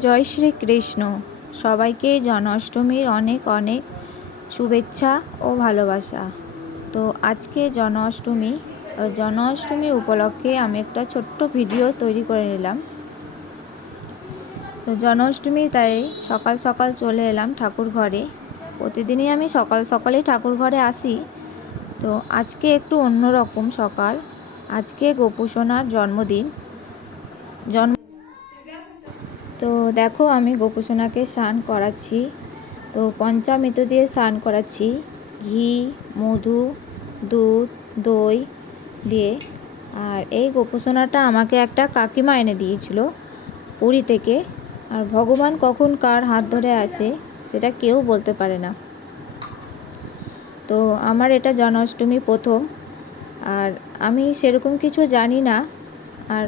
জয় শ্রীকৃষ্ণ। সবাইকে জন্মাষ্টমীর অনেক অনেক শুভেচ্ছা ও ভালোবাসা। তো আজকে জন্মাষ্টমী উপলক্ষে আমি একটা ছোট্ট ভিডিও তৈরি করে নিলাম। তো জন্মাষ্টমী তাই সকাল সকাল চলে এলাম ঠাকুর ঘরে। প্রতিদিনই আমি সকাল সকালেই ঠাকুর ঘরে আসি, তো আজকে একটু অন্যরকম সকাল। আজকে গোপুসোনার জন্মদিন। তো দেখো, আমি গোপুসোনাকে স্নান করাচ্ছি। তো পঞ্চামৃত দিয়ে স্নান করাচ্ছি, ঘি, মধু, দুধ, দই দিয়ে। আর এই গোপুসোনাটা আমাকে একটা কাকিমা এনে দিয়েছিল পুরী থেকে। আর ভগবান কখন কার হাত ধরে আসে সেটা কেউ বলতে পারে না। তো আমার এটা জন্মাষ্টমী প্রথম, আর আমি সেরকম কিছু জানি না। আর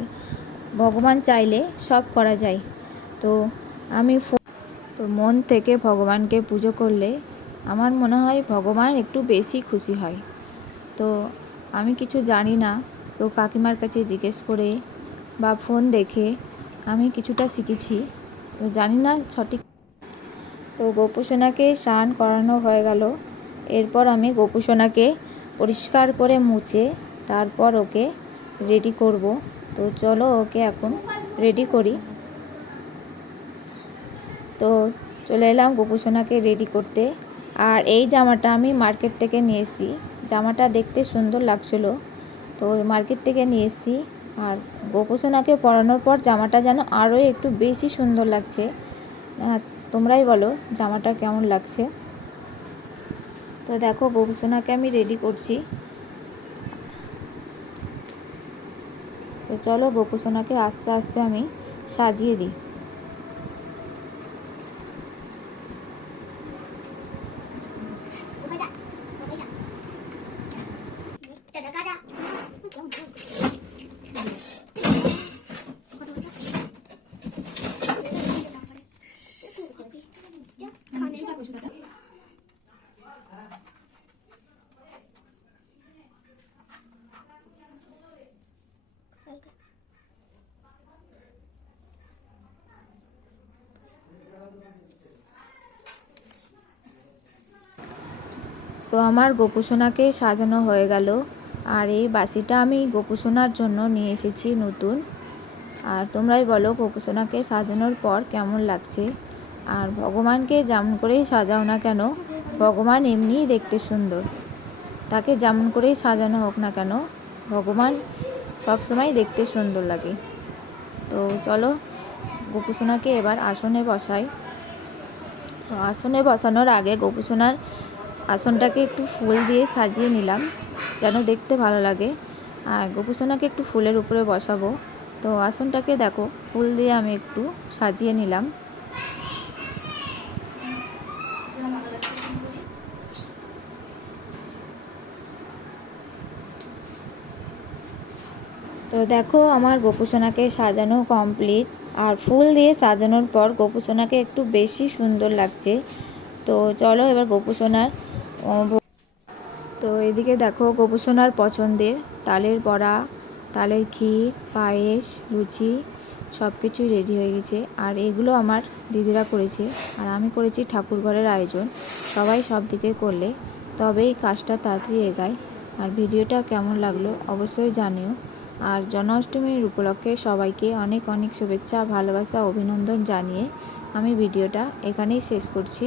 ভগবান চাইলে সব করা যায়। তো আমি মন থেকে ভগবানকে পুজো করলে আমার মনে হয় ভগবান একটু বেশি খুশি হয়। তো আমি কিছু জানি না, তো কাকিমার কাছে জিজ্ঞেস করে বা ফোন দেখে আমি কিছুটা শিখেছি। তো জানি না সঠিক। তো গোপুসোনাকে স্নান করানো হয়ে গেল। এরপর আমি গোপুসোনাকে পরিষ্কার করে মুছে তারপর ওকে রেডি করব। তো চলো ওকে এখন রেডি করি। তো চলে এলাম গোপুসোনাকে রেডি করতে। আর এই জামাটা আমি মার্কেট থেকে নিয়ে এসেছি। জামাটা দেখতে সুন্দর লাগছিলো, তো মার্কেট থেকে নিয়ে এসেছি। আর গোপুসোনাকে পরানোর পর জামাটা যেন আরও একটু বেশি সুন্দর লাগছে। তোমরাই বলো জামাটা কেমন লাগছে। তো দেখো, গোপুসোনাকে আমি রেডি করছি। তো চলো গোপুসোনাকে আস্তে আস্তে আমি সাজিয়ে দিই। তো আমার গোপুসোনাকে সাজানো হয়ে গেল। আর এই বাসিটা আমি গোপুসোনার জন্য নিয়ে এসেছি নতুন। আর তোমরাই বলো গোপুসোনাকে সাজানোর পর কেমন লাগছে। আর ভগবানকে যেমন করেই সাজাও না কেন, ভগবান এমনিই দেখতে সুন্দর। তাকে যেমন করেই সাজানো হোক না কেন, ভগবান সবসময় দেখতে সুন্দর লাগে। তো চলো গোপুসোনাকে এবার আসনে বসাই। তো আসনে বসানোর আগে গোপুসোনার আসনটাকে একটু ফুল দিয়ে সাজিয়ে নিলাম যেন দেখতে ভালো লাগে। আর গোপুসোনাকে একটু ফুলের উপরে বসাবো। তো আসনটাকে দেখো ফুল দিয়ে আমি একটু সাজিয়ে নিলাম। তো দেখো, আমার গোপুসোনাকে সাজানো কমপ্লিট। আর ফুল দিয়ে সাজানোর পর গোপুসোনাকে একটু বেশি সুন্দর লাগছে। তো চলো এবার গোপুসোনার তো এদিকে দেখো গোপুসোনার পছন্দের তালের বড়া, তালের ক্ষীর, পায়েস, লুচি সব কিছুই রেডি হয়ে গেছে। আর এগুলো আমার দিদিরা করেছে, আর আমি করেছি ঠাকুর ঘরের আয়োজন। সবাই সব দিকে করলে তবেই কাজটা তাড়াতাড়ি এগায়। আর ভিডিওটা কেমন লাগলো অবশ্যই জানিও। আর জন্মাষ্টমীর উপলক্ষে সবাইকে অনেক অনেক শুভেচ্ছা, ভালোবাসা, অভিনন্দন জানিয়ে আমি ভিডিওটা এখানেই শেষ করছি।